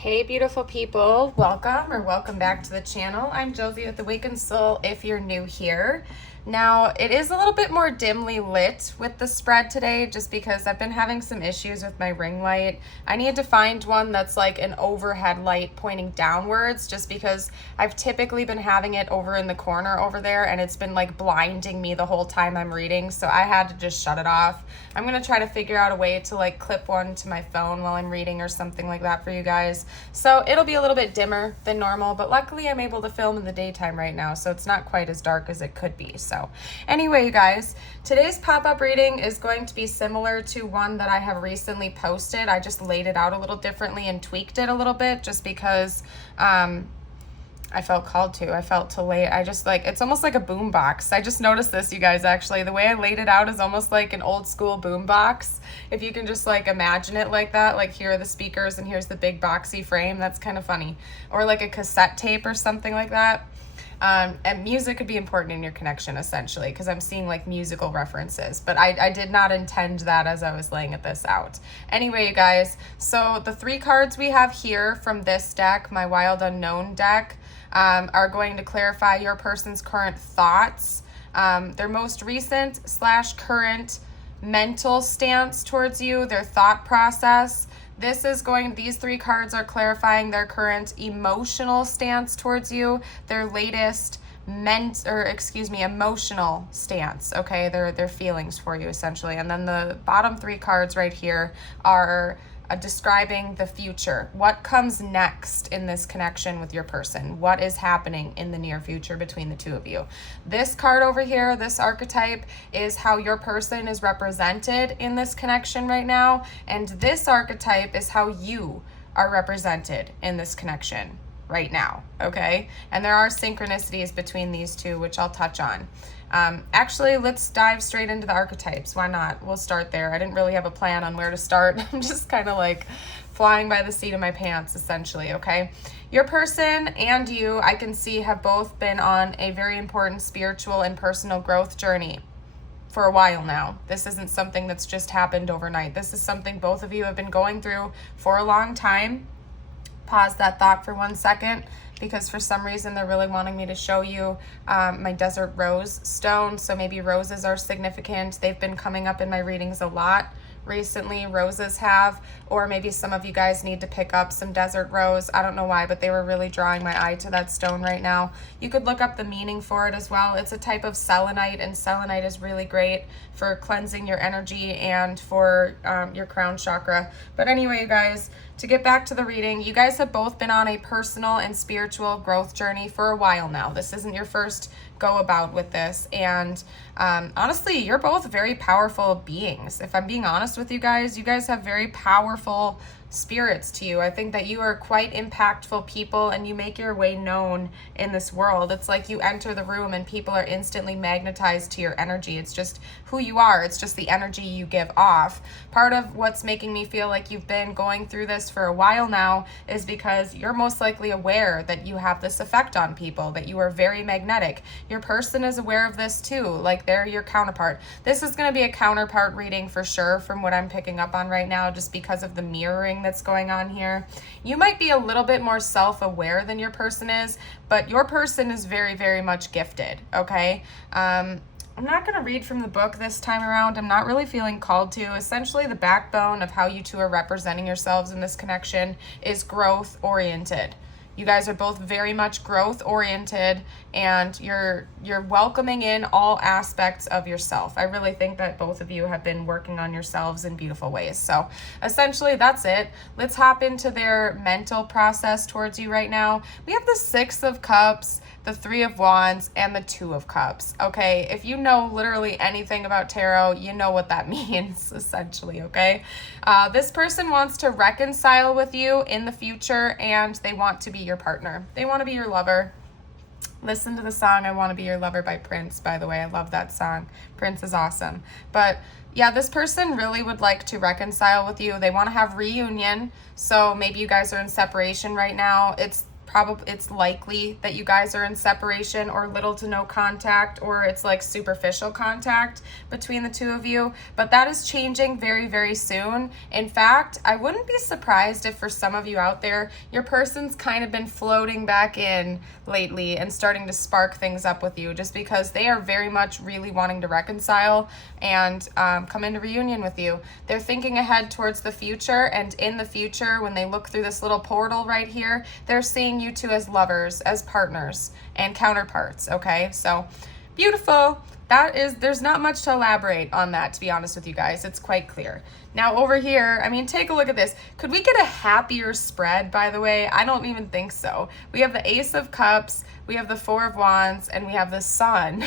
Hey beautiful people, welcome back to the channel. I'm Josie with RECONCILE if you're new here. Now, it is a little bit more dimly lit with the spread today just because I've been having some issues with my ring light. I need to find one that's like an overhead light pointing downwards just because I've typically been having it over in the corner over there and it's been like blinding me the whole time I'm reading, so I had to just shut it off. I'm going to try to figure out a way to like clip one to my phone while I'm reading or something like that for you guys. So it'll be a little bit dimmer than normal, but luckily I'm able to film in the daytime right now, so it's not quite as dark as it could be. So anyway, you guys, today's pop-up reading is going to be similar to one that I have recently posted. I just laid it out a little differently and tweaked it a little bit just because I felt called to. I felt to lay, I just like, it's almost like a boom box. I just noticed this, you guys, actually. The way I laid it out is almost like an old school boom box. If you can just like imagine it like that, like here are the speakers and here's the big boxy frame. That's kind of funny. Or like a cassette tape or something like that. And music could be important in your connection, essentially, because I'm seeing like musical references, but I did not intend that as I was laying this out. Anyway, you guys, so the 3 cards we have here from this deck, my Wild Unknown deck, are going to clarify your person's current thoughts, their most recent / current mental stance towards you, their thought process. These 3 cards are clarifying their current emotional stance towards you, their latest emotional stance, okay? Their feelings for you, essentially. And then the bottom 3 cards right here are describing the future. What comes next in this connection with your person? What is happening in the near future between the two of you? This card over here, this archetype, is how your person is represented in this connection right now. And this archetype is how you are represented in this connection right now, okay? And there are synchronicities between these two, which I'll touch on. Actually, let's dive straight into the archetypes. Why not? We'll start there. I didn't really have a plan on where to start. I'm just kind of like flying by the seat of my pants, essentially, okay? Your person and you, I can see, have both been on a very important spiritual and personal growth journey for a while now. This isn't something that's just happened overnight. This is something both of you have been going through for a long time. Pause that thought for 1 second, because for some reason they're really wanting me to show you my desert rose stone. So maybe roses are significant. They've been coming up in my readings a lot recently. Roses have, or maybe some of you guys need to pick up some desert rose. I don't know why, but they were really drawing my eye to that stone right now. You could look up the meaning for it as well. It's a type of selenite, and selenite is really great for cleansing your energy and for your crown chakra. But anyway, you guys, to get back to the reading, you guys have both been on a personal and spiritual growth journey for a while now. This isn't your first go about with this, and honestly, you're both very powerful beings. If I'm being honest with you guys have very powerful spirits to you. I think that you are quite impactful people and you make your way known in this world. It's like you enter the room and people are instantly magnetized to your energy. It's just who you are. It's just the energy you give off. Part of what's making me feel like you've been going through this for a while now is because you're most likely aware that you have this effect on people, that you are very magnetic. Your person is aware of this too, like they're your counterpart. This is going to be a counterpart reading for sure from what I'm picking up on right now, just because of the mirroring that's going on here. You might be a little bit more self-aware than your person is, but your person is very, very much gifted, okay? I'm not going to read from the book this time around. I'm not really feeling called to. Essentially, the backbone of how you two are representing yourselves in this connection is growth-oriented. You guys are both very much growth oriented, and you're welcoming in all aspects of yourself. I really think that both of you have been working on yourselves in beautiful ways. So essentially that's it. Let's hop into their mental process towards you right now. We have the 6 of Cups, the 3 of Wands, and the 2 of Cups. Okay, if you know literally anything about tarot, you know what that means, essentially, okay? This person wants to reconcile with you in the future, and they want to be your partner. They want to be your lover. Listen to the song I Want to Be Your Lover by Prince, by the way. I love that song. Prince is awesome. But yeah, this person really would like to reconcile with you. They want to have reunion. So maybe you guys are in separation right now. It's it's likely that you guys are in separation or little to no contact, or it's like superficial contact between the two of you. But that is changing very, very soon. In fact, I wouldn't be surprised if for some of you out there, your person's kind of been floating back in lately and starting to spark things up with you, just because they are very much really wanting to reconcile and come into reunion with you. They're thinking ahead towards the future, and in the future, when they look through this little portal right here, they're seeing you two as lovers, as partners, and counterparts, okay? So, beautiful. There's not much to elaborate on that, to be honest with you guys. It's quite clear. Now over here, I mean, take a look at this. Could we get a happier spread, by the way? I don't even think so. We have the Ace of Cups, we have the Four of Wands, and we have the Sun.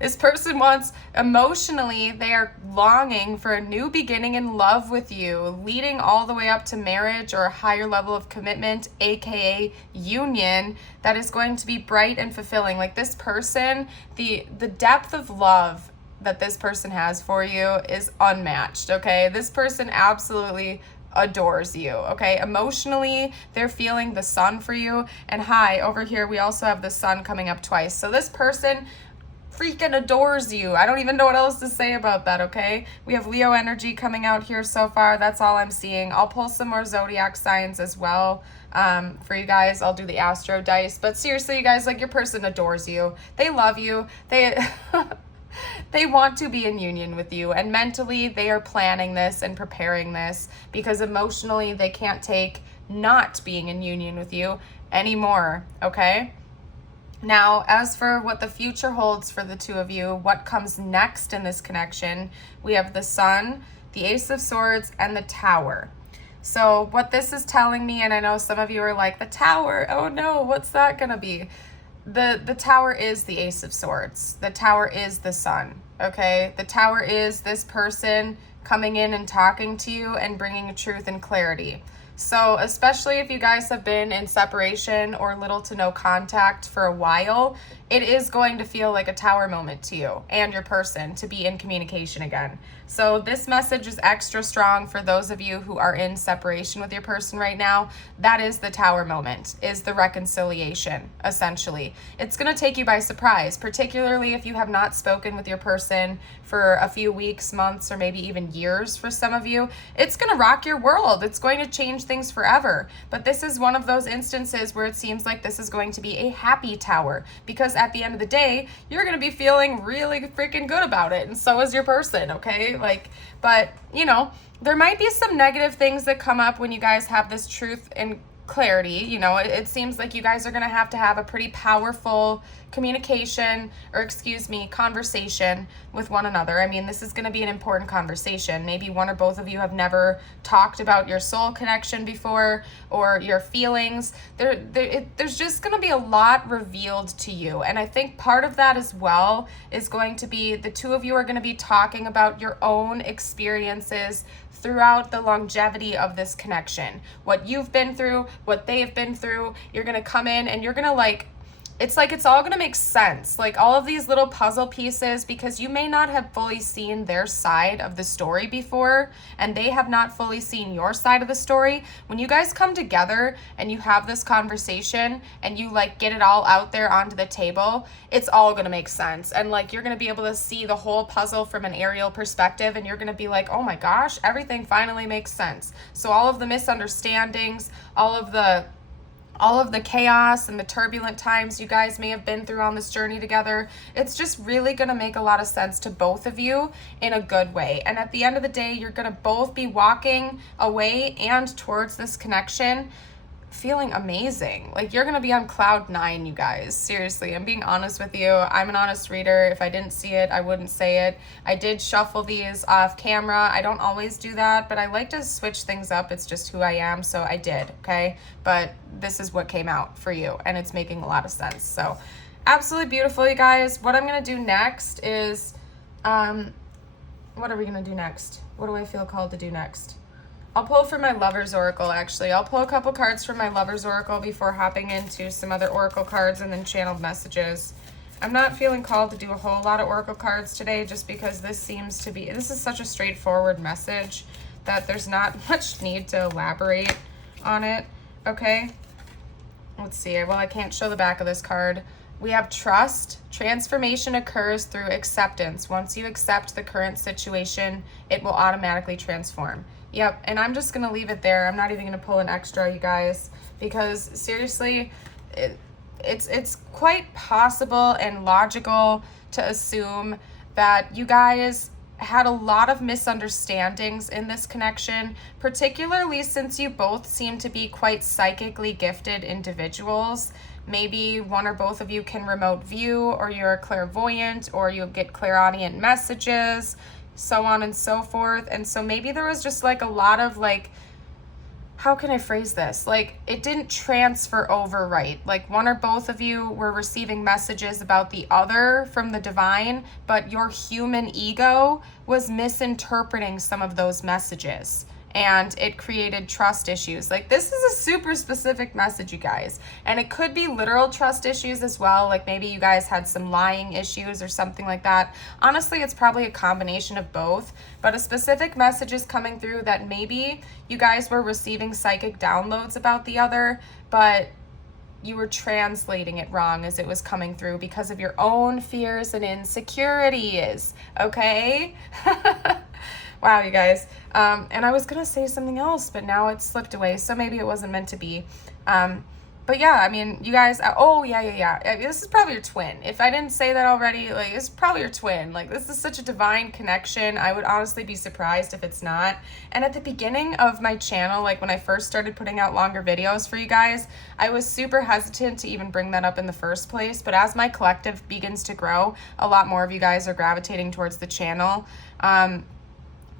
This person wants, emotionally, they are longing for a new beginning in love with you, leading all the way up to marriage or a higher level of commitment, aka union, that is going to be bright and fulfilling. Like this person, the depth of love that this person has for you is unmatched, okay? This person absolutely adores you, okay? Emotionally, they're feeling the sun for you. And hi, over here, we also have the sun coming up twice. So this person freaking adores you. I don't even know what else to say about that, okay? We have Leo energy coming out here so far. That's all I'm seeing. I'll pull some more zodiac signs as well for you guys. I'll do the astro dice. But seriously, you guys, like your person adores you. They love you. They they want to be in union with you, and mentally they are planning this and preparing this because emotionally they can't take not being in union with you anymore, okay? Now, as for what the future holds for the two of you, what comes next in this connection, we have the Sun, the Ace of Swords, and the Tower. So what this is telling me, and I know some of you are like, the Tower, oh no, what's that gonna be? The Tower is the Ace of Swords. The Tower is the Sun, okay? The Tower is this person coming in and talking to you and bringing truth and clarity. So especially if you guys have been in separation or little to no contact for a while, it is going to feel like a tower moment to you and your person to be in communication again. So this message is extra strong for those of you who are in separation with your person right now. That is the tower moment, is the reconciliation, essentially. It's going to take you by surprise, particularly if you have not spoken with your person for a few weeks, months, or maybe even years for some of you. It's going to rock your world. It's going to change things forever. But this is one of those instances where it seems like this is going to be a happy tower, because at the end of the day, you're going to be feeling really freaking good about it, and so is your person, okay? But you know, there might be some negative things that come up when you guys have this truth and clarity. You know, it seems like you guys are going to have a pretty powerful conversation with one another. I mean, this is going to be an important conversation. Maybe one or both of you have never talked about your soul connection before, or your feelings. There's just going to be a lot revealed to you. And I think part of that as well is going to be the two of you are going to be talking about your own experiences throughout the longevity of this connection. What you've been through, what they've been through. You're going to come in and you're going to it's all going to make sense. Like all of these little puzzle pieces, because you may not have fully seen their side of the story before, and they have not fully seen your side of the story. When you guys come together and you have this conversation and you get it all out there onto the table, it's all going to make sense. And you're going to be able to see the whole puzzle from an aerial perspective, and you're going to be like, oh my gosh, everything finally makes sense. So all of the misunderstandings, all of the chaos and the turbulent times you guys may have been through on this journey together, it's just really going to make a lot of sense to both of you in a good way. And at the end of the day, you're going to both be walking away and towards this connection feeling amazing. You're going to be on cloud 9, you guys. Seriously, I'm being honest with you. I'm an honest reader. If I didn't see it, I wouldn't say it. I did shuffle these off camera. I don't always do that, but I like to switch things up. It's just who I am, so I did, okay? But this is what came out for you, and it's making a lot of sense. So absolutely beautiful, you guys. What I'm going to do next is, what are we going to do next? What do I feel called to do next? I'll pull from my Lover's Oracle, actually. I'll pull a couple cards from my Lover's Oracle before hopping into some other Oracle cards and then channeled messages. I'm not feeling called to do a whole lot of Oracle cards today, just because this is such a straightforward message that there's not much need to elaborate on it, okay? let's see. Well, I can't show the back of this card. We have trust. Transformation occurs through acceptance. Once you accept the current situation, it will automatically transform. Yep, and I'm just going to leave it there. I'm not even going to pull an extra, you guys, because seriously, it's quite possible and logical to assume that you guys had a lot of misunderstandings in this connection, particularly since you both seem to be quite psychically gifted individuals. Maybe one or both of you can remote view, or you're clairvoyant, or you get clairaudient messages, so on and so forth. And so maybe there was just like a lot of like, how can I phrase this? Like, it didn't transfer over right. Like, one or both of you were receiving messages about the other from the divine, but your human ego was misinterpreting some of those messages, and it created trust issues. Like, this is a super specific message, you guys, and it could be literal trust issues as well. Like, maybe you guys had some lying issues or something like that. Honestly, it's probably a combination of both, but a specific message is coming through that maybe you guys were receiving psychic downloads about the other, but you were translating it wrong as it was coming through because of your own fears and insecurities, okay? Wow, you guys. And I was going to say something else, but now it slipped away, so maybe it wasn't meant to be. But yeah, I mean, you guys, oh, yeah. This is probably your twin. If I didn't say that already, like, it's probably your twin. Like, this is such a divine connection. I would honestly be surprised if it's not. And at the beginning of my channel, like when I first started putting out longer videos for you guys, I was super hesitant to even bring that up in the first place. But as my collective begins to grow, a lot more of you guys are gravitating towards the channel.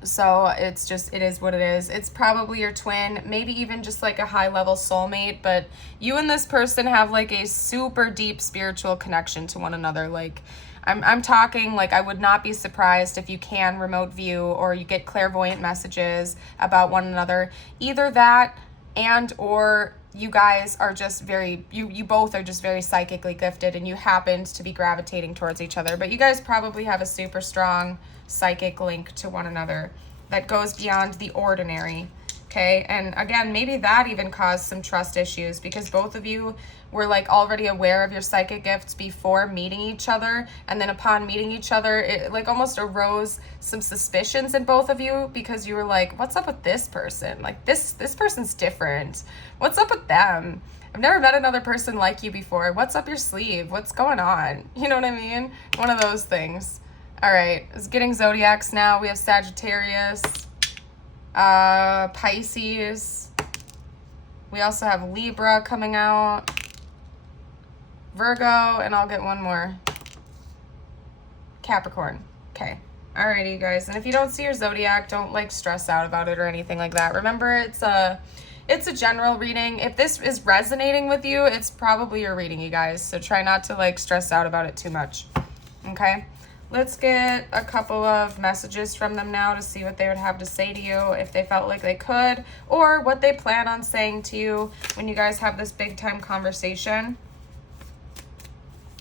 So it's just, it is what it is. It's probably your twin, maybe even just like a high level soulmate, but you and this person have like a super deep spiritual connection to one another. Like, I'm talking like, I would not be surprised if you can remote view or you get clairvoyant messages about one another. Either that and or you guys are just very, you both are just very psychically gifted and you happened to be gravitating towards each other. But you guys probably have a super strong psychic link to one another that goes beyond the ordinary, okay? And again, maybe that even caused some trust issues because both of you were like already aware of your psychic gifts before meeting each other, and then upon meeting each other, it like almost arose some suspicions in both of you because you were like, what's up with this person? Like, this person's different. What's up with them? I've never met another person like you before. What's up your sleeve? What's going on? You know what I mean? One of those things. All right, it's getting zodiacs now. We have Sagittarius, Pisces. We also have Libra coming out, Virgo, and I'll get one more. Capricorn. Okay. Alrighty, you guys. And if you don't see your zodiac, don't like stress out about it or anything like that. Remember, it's a general reading. If this is resonating with you, it's probably your reading, you guys. So try not to like stress out about it too much. Okay. Let's get a couple of messages from them now to see what they would have to say to you if they felt like they could, or what they plan on saying to you when you guys have this big time conversation.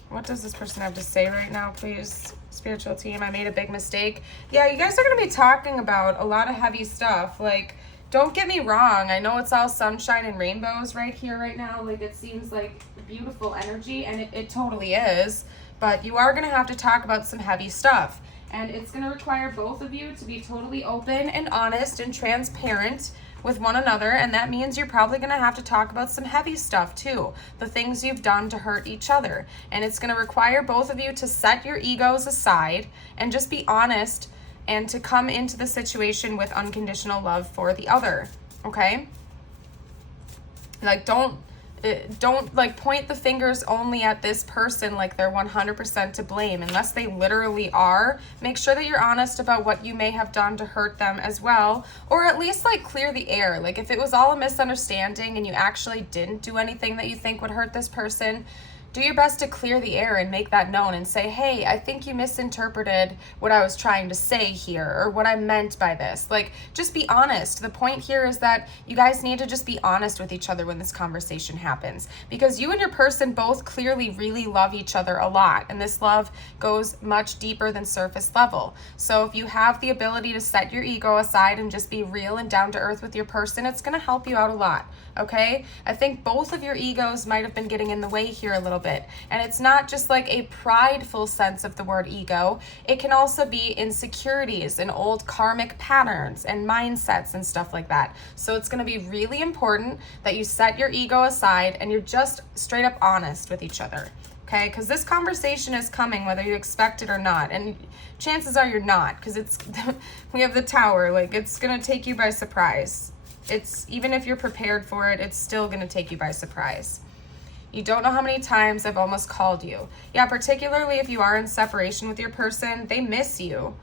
What does this person have to say right now, please? Spiritual team, I made a big mistake. Yeah, you guys are going to be talking about a lot of heavy stuff. Like, don't get me wrong. I know it's all sunshine and rainbows right here, right now. Like, it seems like beautiful energy, and it totally is. But you are going to have to talk about some heavy stuff. And it's going to require both of you to be totally open and honest and transparent with one another. And that means you're probably going to have to talk about some heavy stuff too. The things you've done to hurt each other. And it's going to require both of you to set your egos aside and just be honest and to come into the situation with unconditional love for the other. Okay? Like, don't like point the fingers only at this person like they're 100% to blame. Unless they literally are, make sure that you're honest about what you may have done to hurt them as well, or at least like clear the air. Like, if it was all a misunderstanding and you actually didn't do anything that you think would hurt this person, do your best to clear the air and make that known and say, hey, I think you misinterpreted what I was trying to say here or what I meant by this. Like, just be honest. The point here is that you guys need to just be honest with each other when this conversation happens, because you and your person both clearly really love each other a lot, and this love goes much deeper than surface level. So if you have the ability to set your ego aside and just be real and down to earth with your person, it's going to help you out a lot. okay? I think both of your egos might have been getting in the way here a little bit. And it's not just like a prideful sense of the word ego. It can also be insecurities and old karmic patterns and mindsets and stuff like that. So it's going to be really important that you set your ego aside and you're just straight up honest with each other. Okay, because this conversation is coming whether you expect it or not, and chances are you're not, because it's we have the Tower. Like, it's gonna take you by surprise. It's, even if you're prepared for it, it's still gonna take you by surprise. You don't know how many times I've almost called you. Yeah, particularly if you are in separation with your person, they miss you.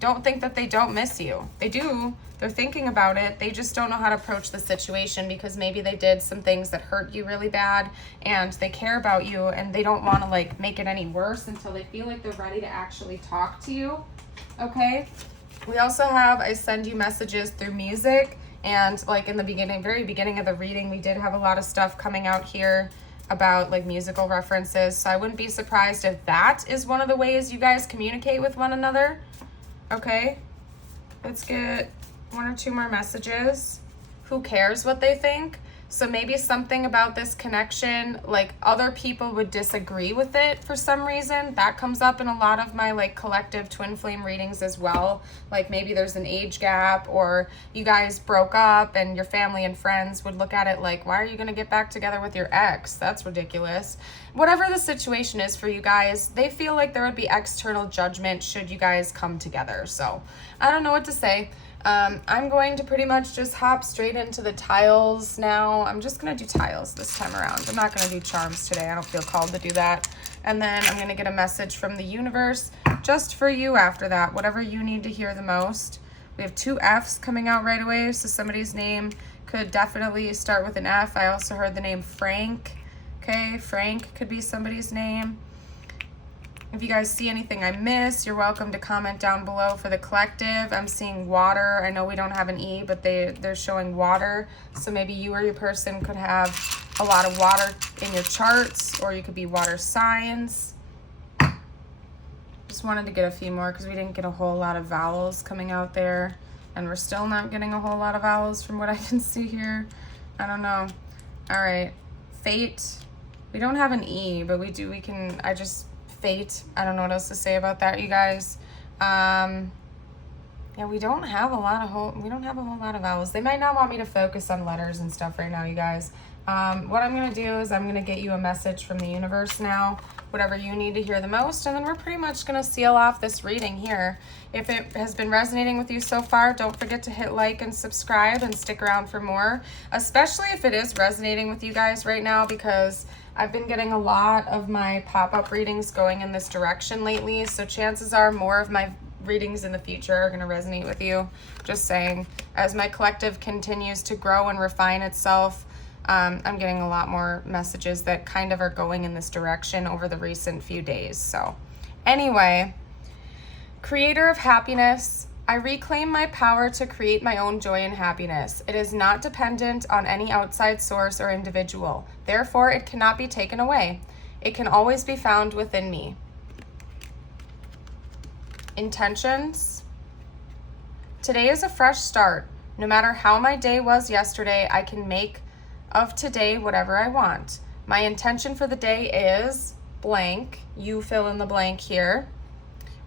Don't think that they don't miss you. They do. They're thinking about it. They just don't know how to approach the situation because maybe they did some things that hurt you really bad and they care about you and they don't want to like make it any worse until they feel like they're ready to actually talk to you. Okay? We also have, I send you messages through music, and like in the beginning, very beginning of the reading, we did have a lot of stuff coming out here about like musical references. So I wouldn't be surprised if that is one of the ways you guys communicate with one another. Okay, let's get 1 or 2 more messages. Who cares what they think? So maybe something about this connection, like other people would disagree with it for some reason. That comes up in a lot of my like collective twin flame readings as well. Like maybe there's an age gap, or you guys broke up and your family and friends would look at it like, why are you going to get back together with your ex? That's ridiculous. Whatever the situation is for you guys, they feel like there would be external judgment should you guys come together. So I don't know what to say. I'm going to pretty much just hop straight into the tiles now. I'm just going to do tiles this time around. I'm not going to do charms today. I don't feel called to do that. And then I'm going to get a message from the universe just for you after that, whatever you need to hear the most. We have 2 Fs coming out right away, so somebody's name could definitely start with an F. I also heard the name Frank. Okay, Frank could be somebody's name. If you guys see anything I miss, you're welcome to comment down below. For the collective, I'm seeing water. I know we don't have an E, but they're showing water. So maybe you or your person could have a lot of water in your charts, or you could be water signs. Just wanted to get a few more because we didn't get a whole lot of vowels coming out there. And we're still not getting a whole lot of vowels from what I can see here. I don't know. All right. Fate. We don't have an E, but we can, fate. I don't know what else to say about that, you guys. Yeah, we don't have a whole lot of vowels. They might not want me to focus on letters and stuff right now, you guys. What I'm going to do is I'm going to get you a message from the universe now, whatever you need to hear the most, and then we're pretty much going to seal off this reading here. If it has been resonating with you so far, don't forget to hit like and subscribe and stick around for more, especially if it is resonating with you guys right now, because I've been getting a lot of my pop-up readings going in this direction lately, so chances are more of my readings in the future are going to resonate with you. Just saying, as my collective continues to grow and refine itself, I'm getting a lot more messages that kind of are going in this direction over the recent few days. So anyway, creator of happiness, I reclaim my power to create my own joy and happiness. It is not dependent on any outside source or individual. Therefore, it cannot be taken away. It can always be found within me. Intentions. Today is a fresh start. No matter how my day was yesterday, I can make of today whatever I want. My intention for the day is blank. You fill in the blank here.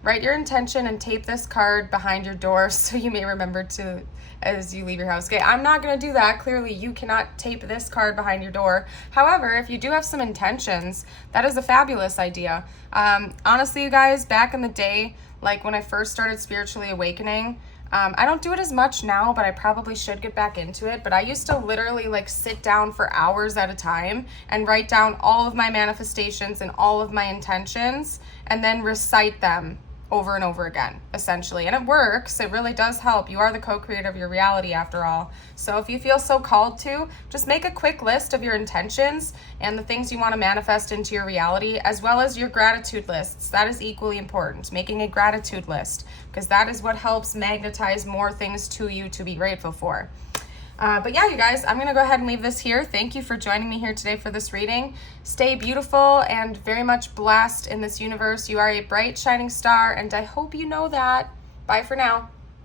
Write your intention and tape this card behind your door so you may remember to as you leave your house. Okay, I'm not going to do that. Clearly, you cannot tape this card behind your door. However, if you do have some intentions, that is a fabulous idea. Honestly, you guys, back in the day, like when I first started spiritually awakening, I don't do it as much now, but I probably should get back into it. But I used to literally like sit down for hours at a time and write down all of my manifestations and all of my intentions and then recite them over and over again, essentially. And it works. It really does help. You are the co-creator of your reality after all. So if you feel so called to, just make a quick list of your intentions and the things you want to manifest into your reality, as well as your gratitude lists. That is equally important, making a gratitude list, because that is what helps magnetize more things to you to be grateful for. But yeah, you guys, I'm going to go ahead and leave this here. Thank you for joining me here today for this reading. Stay beautiful and very much blessed in this universe. You are a bright, shining star, and I hope you know that. Bye for now.